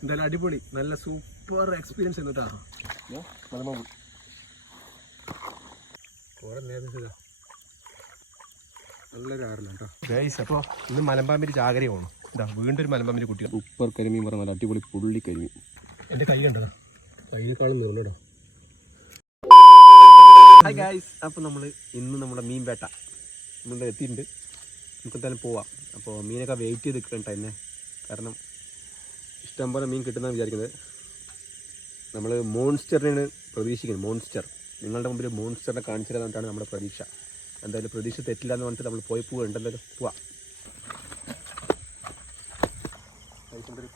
എന്തായാലും അടിപൊളി, നല്ല സൂപ്പർ എക്സ്പീരിയൻസ് എന്നിട്ടാ. നല്ലൊരു ആറില്ല കേട്ടോ ഗൈസ്. അപ്പോൾ ഇന്ന് മലമ്പാമ്പിൻ്റെ ജാഗ്രതയാണ്. ഇതാ വീണ്ടും ഒരു മലമ്പാമ്പിൻ്റെ കുട്ടികൾ. സൂപ്പർ കരിമീൻ പറഞ്ഞാൽ നല്ല അടിപൊളി പുള്ളി കരിമീൻ. എൻ്റെ കൈ കണ്ടതാ, കയ്യിനേക്കാളും നീളും കേട്ടോ. ഹായ് ഗൈസ്, അപ്പോൾ ഇന്ന് നമ്മുടെ മീൻ വേട്ട നമ്മൾ എത്തിയിട്ടുണ്ട്. നമുക്ക് എന്തായാലും പോവാം. അപ്പോൾ മീനൊക്കെ വെയിറ്റ് ചെയ്ത് നിൽക്കണ്ട എന്നെ, കാരണം ഇഷ്ടംപോലെ മീൻ കിട്ടുന്നതാണ് വിചാരിക്കുന്നത്. നമ്മൾ മോൺസ്റ്ററിനാണ് പ്രതീക്ഷിക്കുന്നത്. മോൺസ്റ്റർ നിങ്ങളുടെ മുമ്പിൽ മോൺസ്റ്ററിനെ കാണിച്ചു തരാനായിട്ടാണ് നമ്മുടെ പ്രതീക്ഷ. എന്തായാലും പ്രതീക്ഷ തെറ്റില്ല എന്ന് പറഞ്ഞിട്ട് നമ്മൾ പോവുകയുണ്ട്. എന്തായാലും പോവാം.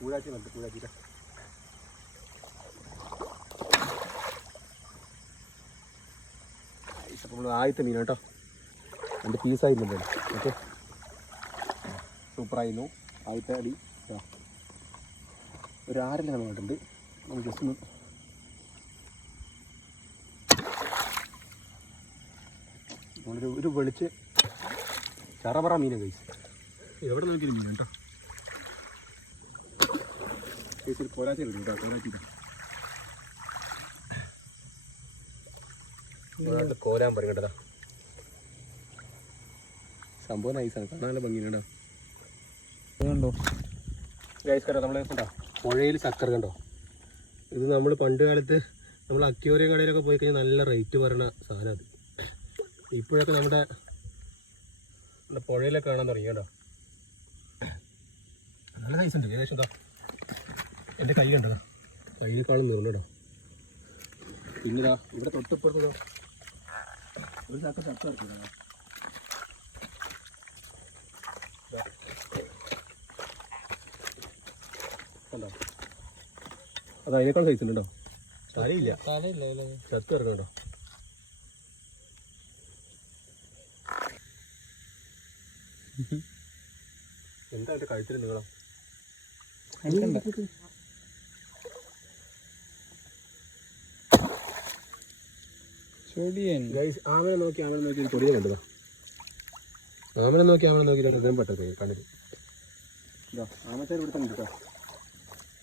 കൂഴാച്ചി കണ്ടു, കൂഴാച്ചിട്ട അപ്പോൾ നമ്മൾ ആദ്യത്തെ മീൻ കേട്ടോ. എൻ്റെ പീസായിരുന്നു ഓക്കെ, സൂപ്പറായിരുന്നു. ആദ്യത്തെ അടി ഒരു 6 കണ്ടിട്ടുണ്ട്. നമ്മൾ ജസ്റ്റ് ഒന്ന് ഒരു വെളിച്ച് ചറപറ മീൻ കഴിച്ചു. എവിടെ നോക്കിയൊരു മീൻ കേട്ടോ. പോരാച്ചിട്ടുണ്ട് കേട്ടോ, പോരാച്ചി കോരാൻ പറയും കേട്ടതാ. സംഭവം നൈസാണ്, കാണാൻ നല്ല ഭംഗിയുണ്ടോ. കണ്ടോ ഗൈസ്, കണ്ടോ നമ്മൾ കണ്ടോ പുഴയിൽ ചക്കര കണ്ടോ. ഇത് നമ്മൾ പണ്ട് കാലത്ത് നമ്മൾ അക്വേറിയം കടയിലൊക്കെ പോയി കഴിഞ്ഞാൽ നല്ല റേറ്റ് പറയുന്ന സാധനം. അത് ഇപ്പോഴൊക്കെ നമ്മുടെ പുഴയിലൊക്കെ കാണാൻ തുടങ്ങി കേട്ടോ. നല്ല സൈസ് ഉണ്ട് ഏകദേശം. എന്താ എൻ്റെ കൈ കണ്ടതാ, കയ്യിനേക്കാളും നീളും കേട്ടോ. പിന്നെ ഇതാ ഇവിടെ തൊട്ടിപ്പുറത്തോ ഒരു ചക്ക ഇറക്കിയതാ. കണ്ടോ, അത് അതിനേക്കാൾ സൈസ് ഉണ്ട് കേട്ടോ. തലയില്ല, ചത്തു ഇറക്കണം കേട്ടോ. എന്താ എൻ്റെ കഴുത്തിൽ നീളം. ആമനെ നോക്കി കൊടിയെ കണ്ടതാ. ആമനെ നോക്കി ഹൃദയം പെട്ടത് കണ്ടിട്ട്. ഇതാ ആമച്ചാർ ഇവിടെ തന്നെ കേട്ടോ.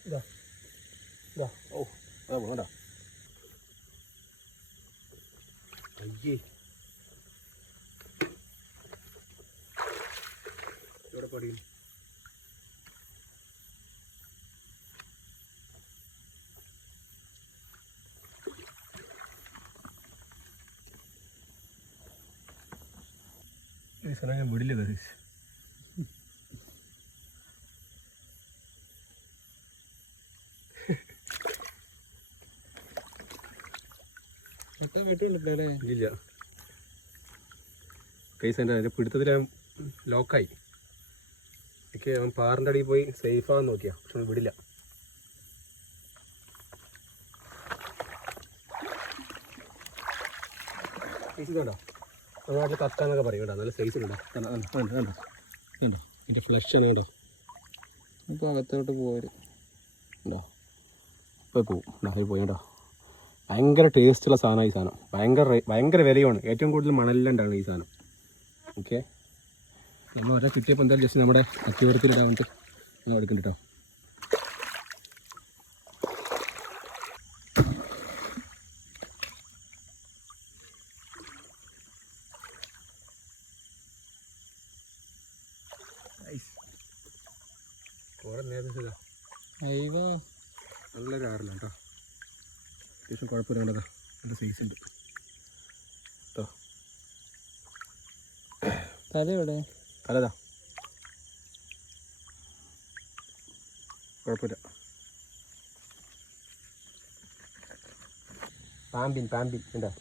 ഇതാ ഇതാ ഓ അതാ പോകണ്ട. അയ്യേ ഇവിടെ പടിയും. ഈ സ്ഥലം ഞാൻ വിടില്ല. ഇല്ല കൈസ്, എൻ്റെ പിടുത്തത്തിൽ ലോക്കായി. എനിക്ക് അവൻ പാറിൻ്റെ അടിയിൽ പോയി സേഫാന്ന് നോക്കിയാ, പക്ഷെ വിടില്ല. സൈസ് കണ്ടോ, നമ്മുടെ നാട്ടിൽ കത്താന്നൊക്കെ പറയും കേട്ടോ. നല്ല സൈസ് കണ്ടോ. കണ്ടോ ഇതിൻ്റെ ഫ്ലഷ് ആണ് കേട്ടോ. ഇപ്പോൾ അകത്തോട്ട് പോരും ഉണ്ടോ. ഇപ്പോൾ പോവും പോയി കേട്ടോ. ഭയങ്കര ടേസ്റ്റുള്ള സാധനമാണ് ഈ സാധനം. ഭയങ്കര വിലയുമാണ്. ഏറ്റവും കൂടുതൽ മണലിലുണ്ടാണ് ഈ സാധനം. ഓക്കെ, നമ്മൾ ഒരാൾ കിട്ടിയപ്പോൾ എന്തായാലും ജസ്റ്റ് നമ്മുടെ അക്വേറിയത്തിലിടാൻ വേണ്ടിയിട്ട് ഞാൻ എടുക്കുന്നുണ്ട് കേട്ടോ. കുറേ നേരം നല്ലൊരു ആറില്ല കേട്ടോ. അത്യാവശ്യം കുഴപ്പമില്ല കണ്ടതാ, നല്ല സൈസ് ഉണ്ട് കേട്ടോ. തലതാ കുഴപ്പമില്ല. പാമ്പിൻ ഉണ്ടോ,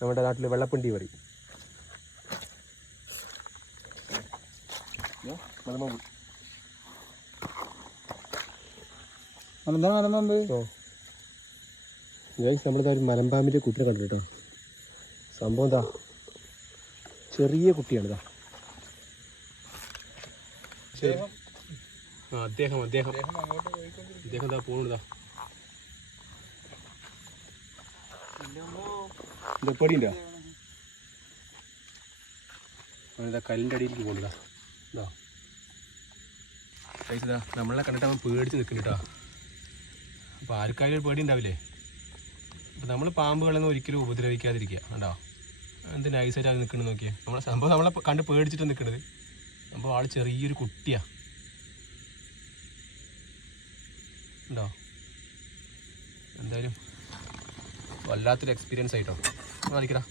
നമ്മുടെ നാട്ടിൽ വെള്ളപ്പിണ്ടി പറയും. നമ്മളിതാ ഒരു മലമ്പാമ്പിൻ്റെ കുട്ടിനെ കണ്ടു കേട്ടോ. സംഭവം എന്താ, ചെറിയ കുട്ടിയാണിതാ. അദ്ദേഹം ഇതാ പോകുന്നതാ. എന്താ പൊടിയുണ്ടോ, അവനിതാ കല്ലിൻ്റെ അടിയിലേക്ക് പോകുന്നതാ. ഇതാ കഴിച്ചതാ നമ്മളെ കണ്ടിട്ട് അവൻ പേടിച്ച് നിൽക്കുന്നുണ്ട് കേട്ടോ. അപ്പോൾ ആർക്കായാലും ഒരു പേടി ഉണ്ടാവില്ലേ. അപ്പോൾ നമ്മൾ പാമ്പുകളൊന്നും ഒരിക്കലും ഉപദ്രവിക്കാതിരിക്കുക കേട്ടോ. എന്ത് നൈസായിട്ട് അത് നിൽക്കുന്നത് നോക്കിയേ. നമ്മളെ സംഭവം നമ്മളെ കണ്ട് പേടിച്ചിട്ട് നിൽക്കുന്നത്. അപ്പോൾ ആൾ ചെറിയൊരു കുട്ടിയാണ് ഉണ്ടോ. എന്തായാലും വല്ലാത്തൊരു എക്സ്പീരിയൻസ് ആയിട്ടോ. കളിക്കടാ.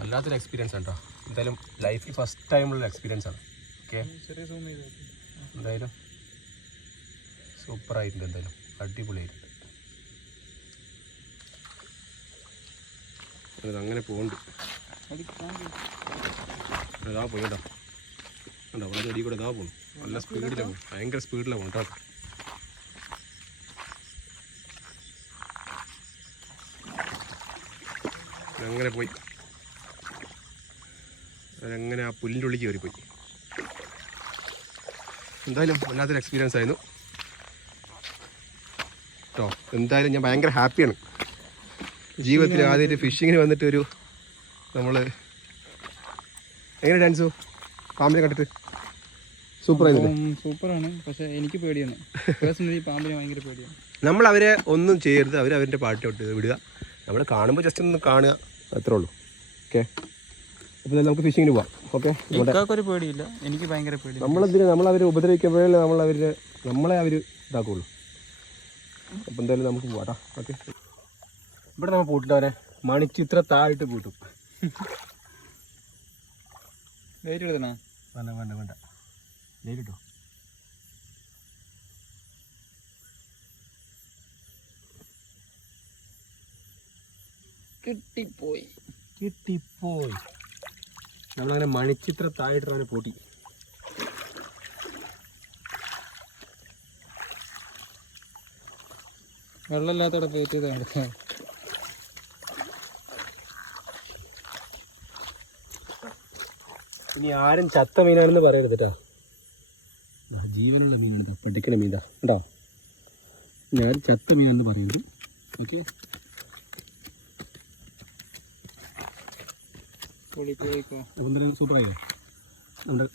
വല്ലാത്തൊരു എക്സ്പീരിയൻസ് ആണ് കേട്ടോ. എന്തായാലും ലൈഫിൽ ഫസ്റ്റ് ടൈമുള്ള എക്സ്പീരിയൻസ് ആണ്. ഓക്കെ, എന്തായാലും സൂപ്പറായിട്ടുണ്ട്. എന്തായാലും അടിപൊളിയായിട്ടുണ്ട്. അങ്ങനെ പോകുന്നുണ്ട്. അതാ പോയി കേട്ടോ. ഉണ്ടോ അവിടെ ചെടി കൂടെ ഇതാ പോകുന്നു. നല്ല സ്പീഡിലാണ് പോകും. ഭയങ്കര സ്പീഡിലാണ് പോകും കേട്ടോ. അങ്ങനെ പോയി. അങ്ങനെ ആ പുല്ലിൻ്റെ ഉള്ളിൽ കയറിപ്പോയി. എന്തായാലും വല്ലാത്തൊരു എക്സ്പീരിയൻസ് ആയിരുന്നു കേട്ടോ. എന്തായാലും ഞാൻ ഭയങ്കര ഹാപ്പിയാണ്. ജീവിതത്തിൽ ആദ്യമായിട്ട് ഫിഷിങ്ങിന് വന്നിട്ട് ഒരു നമ്മൾ എങ്ങനെ ഡാൻസു പാമ്പിനെ കണ്ടിട്ട് സൂപ്പറാണ്. പക്ഷേ എനിക്ക് പേടിയാണ്. പേഴ്സണലി പാമ്പിനെ ഭയങ്കര പേടിയാണ്. നമ്മൾ അവരെ ഒന്നും ചെയ്യരുത്. അവരവൻ്റെ പാട്ടിലോട്ട് വിടുക. നമ്മൾ കാണുമ്പോൾ ജസ്റ്റ് ഒന്ന് കാണുക, അത്രേ ഉള്ളൂ. ഓക്കെ, അപ്പോൾ നമുക്ക് ഫിഷിങ്ങിന് പോവാം. ഓക്കെ, ഒരു പേടിയില്ല, എനിക്ക് ഭയങ്കര പേടി. നമ്മളവരെ ഉപദ്രവിക്കുമ്പോഴേ നമ്മളെ അവർ ഇതാക്കുള്ളൂ. അപ്പോൾ എന്തായാലും നമുക്ക് പോവാം. ഓക്കെ, ഇവിടെ നമ്മൾ പൂട്ടിട്ടവരെ മണിച്ചിത്ര താഴിട്ട് പൂട്ടും. വെയിറ്റ് എടുത്തണോ? വേണ്ട വേണ്ട വേണ്ട, നേരിട്ടോ. കിട്ടിപ്പോയി. നമ്മളങ്ങനെ മണിച്ചിത്ര താഴിട്ടാണ് പൂട്ടി. വെള്ളമില്ലാത്തവിടെ വെയിറ്റ് ചെയ്താൽ ഇനി ആരും ചത്ത മീനാണെന്ന് പറയരുത് കേട്ടോ. ജീവനുള്ള മീനാണ്, പഠിക്കണ മീനാ കേട്ടോ. ഞാൻ ചത്ത മീനാണെന്ന് പറയരുത്. ഓക്കെ, അപ്പം സൂപ്പറായില്ലേ നമ്മുടെ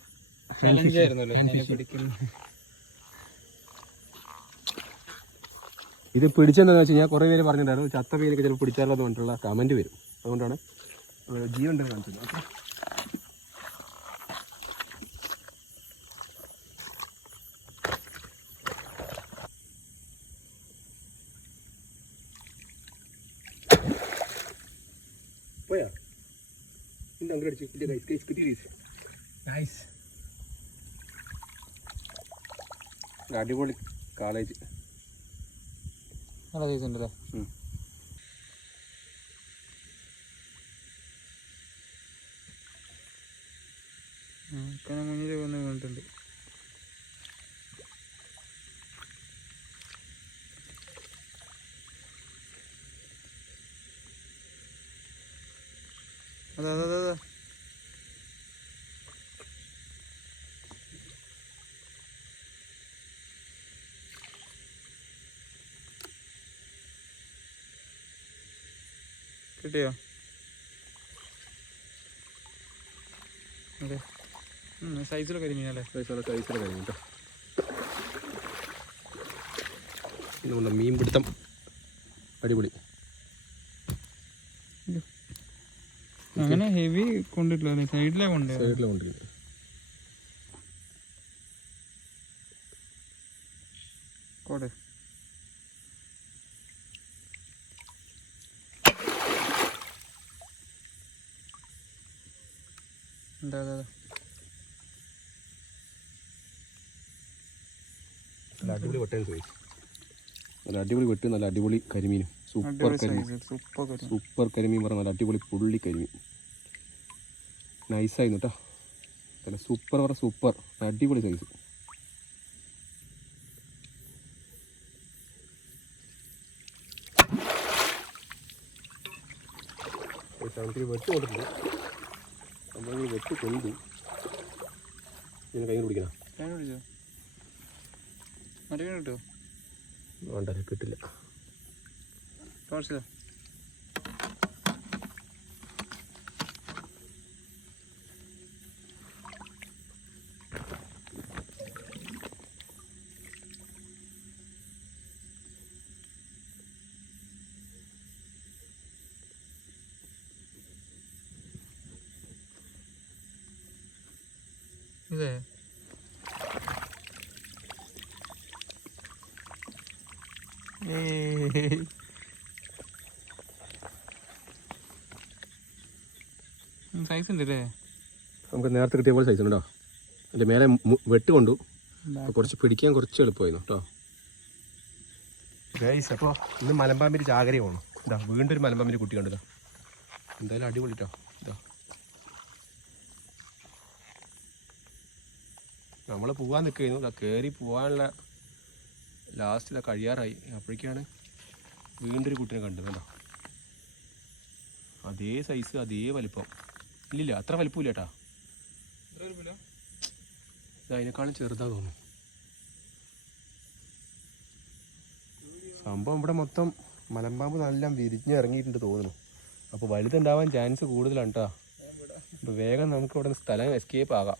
ഇത് പിടിച്ചെന്താണെന്ന് വെച്ച് കഴിഞ്ഞാൽ കുറേ പേര് പറഞ്ഞിട്ടുണ്ടായിരുന്നു ചത്ത മീനൊക്കെ ചിലപ്പോൾ പിടിച്ചാലോ എന്ന് പറഞ്ഞിട്ടുള്ള കമൻറ്റ് വരും. അതുകൊണ്ടാണ് ജീവൻ ഉണ്ടെന്ന് കാണിച്ചത്. ഓക്കെ, പോയാ ഇന്ന് അങ്ങോട്ട് അടിച്ചു. അടിപൊളി കോളേജ് നല്ല സൈസ് ഉണ്ടല്ലേ. മുന്നിൽ വന്ന് വീണിട്ടുണ്ട്. അതാ അതാ അതാ കിട്ടിയോ? അതെ, സൈസിലെ കരിമീനല്ലേ? സൈസിലെ കരിമീൻ കേട്ടോ. നമ്മുടെ മീൻ പിടുത്തം അടിപൊളി. അങ്ങനെ ഹെവി കൊണ്ടിട്ടില്ല, സൈഡിലെ കൊണ്ടില്ല. കോടെ എന്താ നല്ല അടിപൊളി വെട്ടൻ സൈസ്, നല്ല അടിപൊളി വെട്ട്, നല്ല അടിപൊളി കരിമീനും. സൂപ്പർ കരിമീൻ പറഞ്ഞ നല്ല അടിപൊളി പുള്ളി കരിമീൻ. നൈസായിരുന്നു കേട്ടോ. നല്ല സൂപ്പർ അടിപൊളി സൈസ്. വെട്ട് കൊണ്ടിട്ടുണ്ട്. നമ്മൾ വെട്ട് കൊണ്ടു ഇങ്ങനെ കൈ പിടിക്കണം. കിട്ടോ? വേണ്ട, കിട്ടില്ല. ടോർച്ചില ഇതേ സൈസ് ഉണ്ട് അല്ലേ? നമുക്ക് നേരത്തെ കിട്ടിയ പോലെ സൈസ് ഉണ്ടോ? അതിൻ്റെ മേലെ വെട്ട് കൊണ്ടു, അപ്പോൾ കുറച്ച് പിടിക്കാൻ കുറച്ച് എളുപ്പമായിരുന്നു കേട്ടോ. ഗൈസ്, അപ്പോൾ ഇന്ന് മലമ്പാമ്പിൻ്റെ ജാഗ്രതയാണ്. ഇതാ വീണ്ടും ഒരു മലമ്പാമ്പിൻ്റെ കുട്ടി കണ്ടു. എന്തായാലും അടിപൊളി കേട്ടോ. ഇതാ നമ്മൾ പോകാൻ നിൽക്കുന്നു. ഇതാ കയറി പോകാനുള്ള ലാസ്റ്റ് ഇതാ കഴിയാറായി. അപ്പോഴേക്കാണ് വീണ്ടും ഒരു കുട്ടീനെ കണ്ടത്. കേട്ടോ, അതേ സൈസ്, അതേ വലിപ്പം. ഇല്ലില്ല, അത്ര വലിപ്പമില്ല കേട്ടാ. അതിനേക്കാളും ചെറുതാ തോന്നുന്നു. സംഭവം ഇവിടെ മൊത്തം മലമ്പാമ്പ് നല്ല വിരിഞ്ഞിറങ്ങിയിട്ടുണ്ട് തോന്നുന്നു. അപ്പോൾ വലുതുണ്ടാവാൻ ചാൻസ് കൂടുതലാണ് കേട്ടോ. അപ്പോൾ വേഗം നമുക്ക് ഇവിടെ സ്ഥലം എസ്കേപ്പ് ആകാം.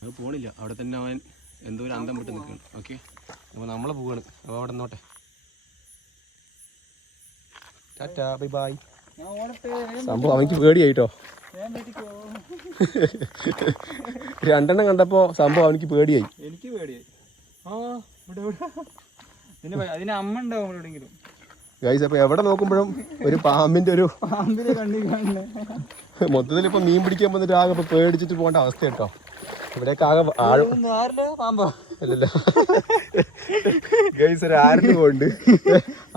അത് പോണില്ല, അവിടെ തന്നെ അവൻ എന്തോ ഒരു അന്തം വിട്ട് നിൽക്കുകയാണ്. ഓക്കെ, അപ്പോൾ നമ്മൾ പോവാണ്. അപ്പോൾ അവിടെ നിന്നോട്ടെ. Tata, bye bye. സംഭവം അവനിക്ക് പേടിയായിട്ടോ. രണ്ടെണ്ണം കണ്ടപ്പോൾ സംഭവം അവനിക്ക് പേടിയായി. എനിക്ക് പേടിയായി. അതിന് അമ്മ ഉണ്ടാവും എവിടെയെങ്കിലും. ഗൈസ്, അപ്പോൾ എവിടെ നോക്കുമ്പോഴും ഒരു പാമ്പിൻ്റെ പാമ്പിനെ കണ്ടില്ല. മൊത്തത്തിൽ ഇപ്പോൾ മീൻ പിടിക്കാൻ വന്നിട്ട് ആകെ ഇപ്പോൾ പേടിച്ചിട്ട് പോകേണ്ട അവസ്ഥ കേട്ടോ. ഇവിടെയൊക്കെ ആകെ പാമ്പോ അല്ലല്ലോ ഗൈസ്, ഒരു ആരിന് പോകുന്നുണ്ട്.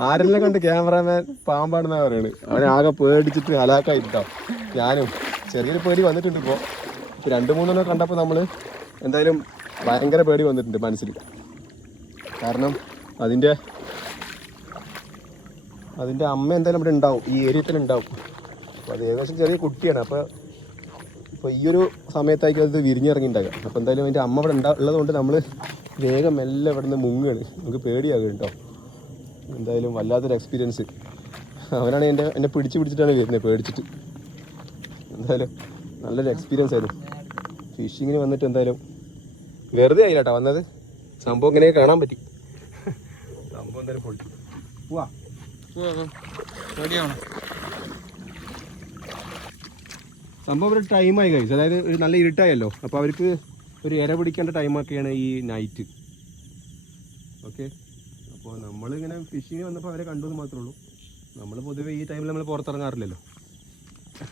ആരെല്ലാം കണ്ട് ക്യാമറാമാൻ പാമ്പാണെന്നാണ് പറയുന്നത്. അവനെ ആകെ പേടിച്ചിട്ട് ഹലാക്കായിട്ടോ. ഞാനും ചെറിയൊരു പേടി വന്നിട്ടുണ്ട്. ഇപ്പോൾ 2-3 കണ്ടപ്പോൾ നമ്മൾ എന്തായാലും ഭയങ്കര പേടി വന്നിട്ടുണ്ട് മനസ്സിൽ. കാരണം അതിൻ്റെ അമ്മ എന്തായാലും ഇവിടെ ഉണ്ടാവും, ഈ ഏരിയയിൽ തന്നെ ഉണ്ടാവും. അപ്പോൾ അത് ഏകദേശം ചെറിയ കുട്ടിയാണ്. അപ്പോൾ ഈ ഒരു സമയത്തായിരിക്കും അത് വിരിഞ്ഞിറങ്ങിയിട്ടുണ്ടാകുക. അപ്പോൾ എന്തായാലും അതിൻ്റെ അമ്മ ഇവിടെ ഉള്ളതുകൊണ്ട് നമ്മൾ വേഗം മെല്ലെ ഇവിടെ നിന്ന് മുങ്ങുകയാണ്. നമുക്ക് പേടിയാകും കേട്ടോ. എന്തായാലും വല്ലാത്തൊരു എക്സ്പീരിയൻസ്. അവനാണ് എന്നെ പിടിച്ചിട്ടാണ് വരുന്നത് പേടിച്ചിട്ട്. എന്തായാലും നല്ലൊരു എക്സ്പീരിയൻസ് ആയിരുന്നു. ഫിഷിങ്ങിന് വന്നിട്ട് എന്തായാലും വെറുതെ ആയില്ല കേട്ടോ വന്നത്. സംഭവം ഇങ്ങനെ കാണാൻ പറ്റി. സംഭവം എന്തായാലും പൊളിച്ചു. പോവാ സംഭവം ഒരു ടൈമായി കഴിച്ചു. അതായത് ഒരു നല്ല ഇരുട്ടായല്ലോ. അപ്പോൾ അവർക്ക് ഒരു ഇര പിടിക്കേണ്ട ടൈമൊക്കെയാണ് ഈ നൈറ്റ്. ഓക്കെ, അപ്പോൾ നമ്മളിങ്ങനെ ഫിഷിങ് വന്നപ്പോൾ അവരെ കണ്ടു എന്ന് മാത്രമേ ഉള്ളൂ. നമ്മൾ പൊതുവേ ഈ ടൈമിൽ നമ്മൾ പുറത്തിറങ്ങാറില്ലല്ലോ.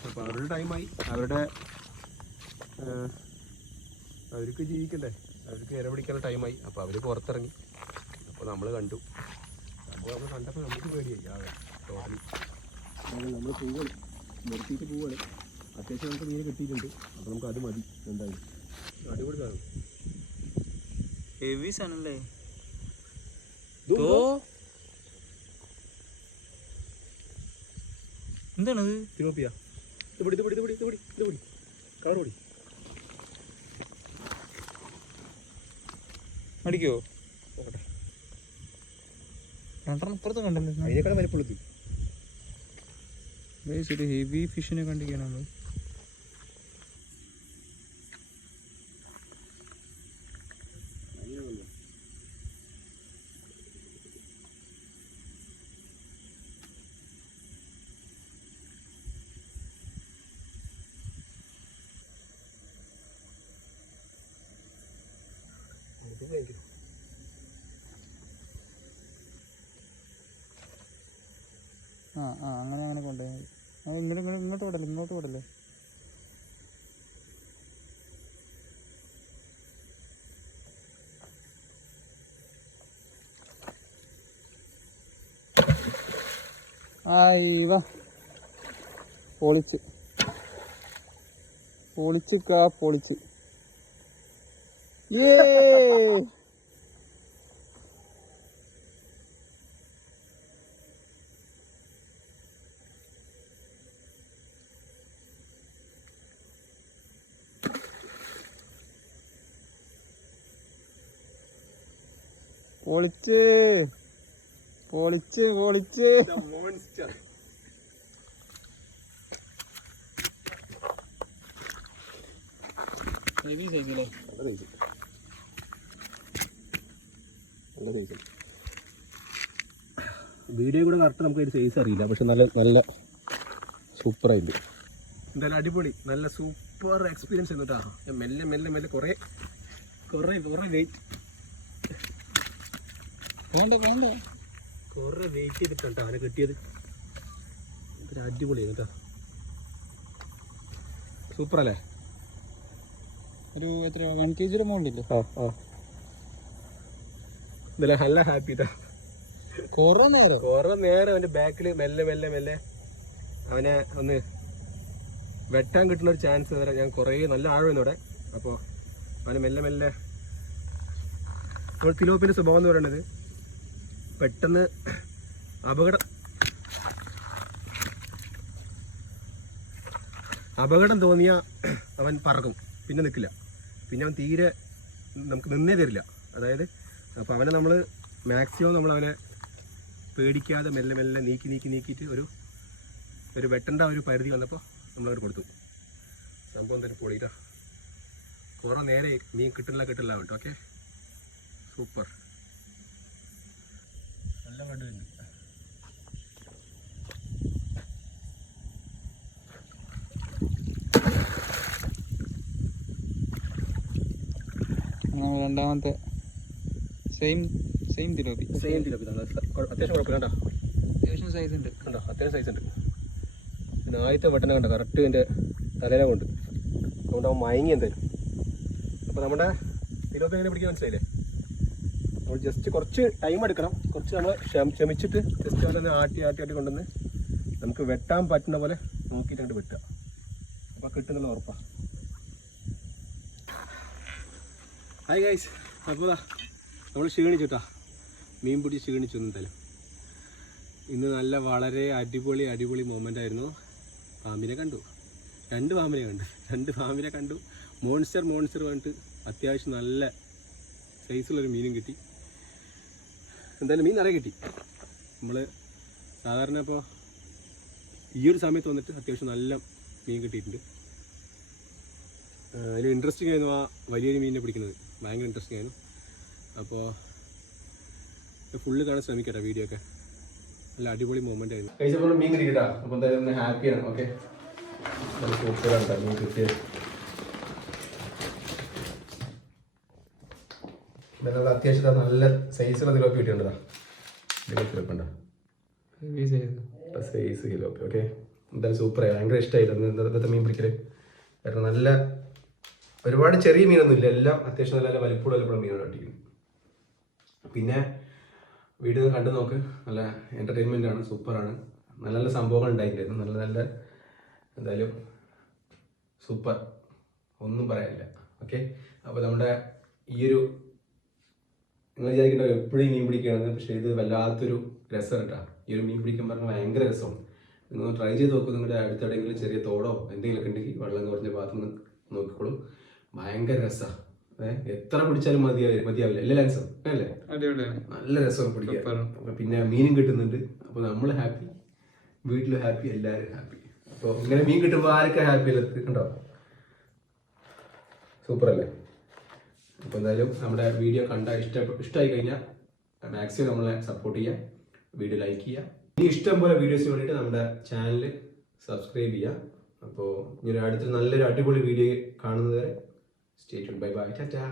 അപ്പോൾ അവരുടെ ടൈമായി. അവർക്ക് ജീവിക്കണ്ടേ, അവർക്ക് ഇര പിടിക്കാനുള്ള ടൈമായി. അപ്പോൾ അവർ പുറത്തിറങ്ങി. അപ്പോൾ നമ്മൾ കണ്ടു. അപ്പോൾ നമ്മൾ കണ്ടപ്പോൾ നമുക്ക് പേടിയായി ആകെ ടോട്ടലി. നമ്മൾ പോവുകയാണ്, നിർത്തിയിട്ട് പോവുകയാണ്. അത്യാവശ്യം നമുക്ക് മീൻ കിട്ടിയിട്ടുണ്ട്. അപ്പോൾ നമുക്ക് അത് മതി. എന്തായാലും അടിപൊളി കാണും. ഹെവി സാധനല്ലേ? എന്താണത്? തിലോപ്പിയ. ഇത് പിടി കവർ പിടി. അടിക്കോ? രണ്ടെണ്ണം ഇപ്പുറത്ത് കണ്ടല്ലോ. അതിനേക്കാൾ വലിപ്പമുള്ളത് ഒരു ഹെവി ഫിഷിനെ കണ്ടിരിക്കുകയാണ് നമ്മൾ. അങ്ങനെ കൊണ്ടുപോയി. ഇങ്ങോട്ട് വിടല്ലേ. പൊളിച്ച് മോൺസ്റ്റർ. ഹെവി സൈസില്ലേ? വീഡിയോ കൂടെ കറക്റ്റ് നമുക്ക് സൈസ് അറിയില്ല, പക്ഷെ നല്ല സൂപ്പറായിട്ടുണ്ട്. എന്തായാലും അടിപൊളി, നല്ല സൂപ്പർ സൂപ്പർ എക്സ്പീരിയൻസ് ആയിരുന്നു കേട്ടോ. ഞാൻ മെല്ലെ മെല്ലെ മെല്ലെ കുറേ വെയിറ്റ് കുറേ വെയിറ്റ് ചെയ്തിട്ടാണ് അവനെ കിട്ടിയത്. ഒരു അടിപൊളിയായിരുന്നു കേട്ടോ. സൂപ്പർ അല്ലേ? ഒരു എത്ര 1 kg മുകളിലില്ലേ? ഇതല്ല നല്ല ഹാപ്പി കേട്ടോ. കുറേ നേരം അവൻ്റെ ബാക്കിൽ മെല്ലെ മെല്ലെ മെല്ലെ അവനെ ഒന്ന് വെട്ടാൻ കിട്ടുന്ന ഒരു ചാൻസ് വരെ ഞാൻ കുറേ നല്ല ആഴമായിരുന്നു അവിടെ. അപ്പോൾ അവന് മെല്ലെ മെല്ലെ നമ്മൾ തിലോപ്പിൻ്റെ സ്വഭാവം എന്ന് പറയുന്നത് പെട്ടെന്ന് അപകടം തോന്നിയ അവൻ പറക്കും, പിന്നെ നിൽക്കില്ല, പിന്നെ അവൻ തീരെ നമുക്ക് നിന്നേ തരില്ല. അതായത് അപ്പോൾ അവനെ നമ്മൾ മാക്സിമം നമ്മളവനെ പേടിക്കാതെ മെല്ലെ മെല്ലെ നീക്കിയിട്ട് ഒരു വെട്ടേണ്ട ഒരു പരിധി വന്നപ്പോൾ നമ്മളവർ കൊടുത്തു. സംഭവം തന്നെ പൊളിയിട്ടാ. കുറേ നേരെ മീൻ കിട്ടില്ല കേട്ടോ. Okay, super. നല്ല കണ്ടുണ്ട്. രണ്ടാമത്തെ സെയിം തിലോപ്പി. അത്യാവശ്യം കുഴപ്പമില്ല കേട്ടോ. അത്യാവശ്യം സൈസ് ഉണ്ട് കണ്ടോ, അത്യാവശ്യം സൈസ് ഉണ്ട്. പിന്നെ ആദ്യത്തെ വെട്ടനെ കണ്ടോ, കറക്റ്റ് എൻ്റെ തലേനെ കൊണ്ട് അതുകൊണ്ട് അവൻ മയങ്ങി എന്തായാലും. അപ്പോൾ നമ്മുടെ തിലോപ്പി എങ്ങനെ പിടിക്കാൻ മനസ്സിലായില്ലേ? നമ്മൾ ജസ്റ്റ് കുറച്ച് ടൈം എടുക്കണം, കുറച്ച് നമ്മൾ ക്ഷമിച്ചിട്ട് ജസ്റ്റ് അവനെ ആട്ടി കൊണ്ടുവന്ന് നമുക്ക് വെട്ടാൻ പറ്റുന്ന പോലെ നോക്കിയിട്ട് വെട്ടുക. അപ്പോൾ കിട്ടുന്നുള്ള ഉറപ്പാണ്. ഹായ് ഗൈസ്, അപ്പോൾ നമ്മൾ ക്ഷീണിച്ചുട്ടാ, മീൻ പിടി ക്ഷീണിച്ചു എന്തായാലും. ഇന്ന് നല്ല വളരെ അടിപൊളി മൊമെൻ്റ് ആയിരുന്നു. പാമ്പിനെ കണ്ടു, രണ്ട് പാമ്പിനെ കണ്ടു. മോൺസ്റ്റർ പറഞ്ഞിട്ട് അത്യാവശ്യം നല്ല സൈസുള്ളൊരു മീനും കിട്ടി. എന്തായാലും മീൻ നിറയെ കിട്ടി. നമ്മൾ സാധാരണ ഇപ്പോൾ ഈ ഒരു സമയത്ത് വന്നിട്ട് അത്യാവശ്യം നല്ല മീൻ കിട്ടിയിട്ടുണ്ട്. അതിൽ ഇൻട്രസ്റ്റിംഗ് ആയിരുന്നു ആ വലിയൊരു മീനിനെ പിടിക്കുന്നത്, ഭയങ്കര ഇൻട്രസ്റ്റിംഗ് ആയിരുന്നു. അപ്പോൾ ഫുള്ള് കാണാൻ ശ്രമിക്കട്ടെ വീഡിയോ ഒക്കെ. നല്ല അടിപൊളി മൊമെൻ്റ് ആയിരുന്നു. കഴിച്ചപ്പോൾ മീൻ കിട്ടിയിട്ടാ. അപ്പോൾ എന്തായാലും ഹാപ്പിയാണ്. ഓക്കെ, നല്ല സൂപ്പറാണ് മീൻ കിട്ടിയത്. നല്ല അത്യാവശ്യം നല്ല സൈസുള്ള തിലോപ്പി കിട്ടിയിട്ടുണ്ടോ? തിലോപ്പി സൈസ് തിലോപ്പി. ഓക്കെ, എന്തായാലും സൂപ്പറായി, ഭയങ്കര ഇഷ്ടമായിരുന്നു ഇന്നത്തെ മീൻ പിടിക്കൽ. കാരണം നല്ല ഒരുപാട് ചെറിയ മീനൊന്നുമില്ല, എല്ലാം അത്യാവശ്യം നല്ല വലിപ്പമുള്ള മീനാണ് കിട്ടിക്കുന്നത്. പിന്നെ വീഡിയോ കണ്ടു നോക്ക്, നല്ല എൻ്റർടൈൻമെൻ്റ് ആണ്, സൂപ്പറാണ്. നല്ല സംഭവങ്ങൾ ഉണ്ടായിട്ടുണ്ടായിരുന്നു, നല്ല എന്തായാലും സൂപ്പർ, ഒന്നും പറയാനില്ല. ഓക്കെ, അപ്പോൾ നമ്മുടെ ഈ ഒരു നിങ്ങൾ വിചാരിക്കേണ്ട എപ്പോഴും മീൻ പിടിക്കുകയാണെന്ന്, പക്ഷേ ഇത് വല്ലാത്തൊരു രസം കേട്ടോ. ഈ ഒരു മീൻ പിടിക്കാൻ പറഞ്ഞാൽ ഭയങ്കര രസമാണ്. നിങ്ങൾ ട്രൈ ചെയ്ത് നോക്കും. നിങ്ങളുടെ അടുത്തെവിടെയെങ്കിലും ചെറിയ തോടോ എന്തെങ്കിലുമൊക്കെ ഉണ്ടെങ്കിൽ വെള്ളം കുറഞ്ഞ ഭാഗത്ത് നിന്ന് നോക്കിക്കോളും. ഭയങ്കര രസമാണ്. എത്ര പിടിച്ചാലും മതിയാവില്ല. എല്ലാ ലാൻസും അല്ലേ, നല്ല രസമാണ് പിടിക്കാൻ. പിന്നെ മീനും കിട്ടുന്നുണ്ട്. അപ്പോൾ നമ്മൾ ഹാപ്പി, വീട്ടിലും ഹാപ്പി, എല്ലാവരും ഹാപ്പി. അപ്പോൾ ഇങ്ങനെ മീൻ കിട്ടുമ്പോൾ ആരൊക്കെ ഹാപ്പി അല്ലേ? കണ്ടോ, സൂപ്പർ അല്ലേ? അപ്പോൾ എന്തായാലും നമ്മുടെ വീഡിയോ ഇഷ്ടമായി കഴിഞ്ഞാൽ മാക്സിമം നമ്മളെ സപ്പോർട്ട് ചെയ്യുക, വീഡിയോ ലൈക്ക് ചെയ്യുക. ഇനി ഇഷ്ടം പോലെ വീഡിയോസിന് വേണ്ടിയിട്ട് നമ്മുടെ ചാനൽ സബ്സ്ക്രൈബ് ചെയ്യുക. അപ്പോൾ ഇനി അടുത്തൊരു നല്ലൊരു അടിപൊളി വീഡിയോ കാണുന്നത് വരെ stay tuned. Bye bye, Tata.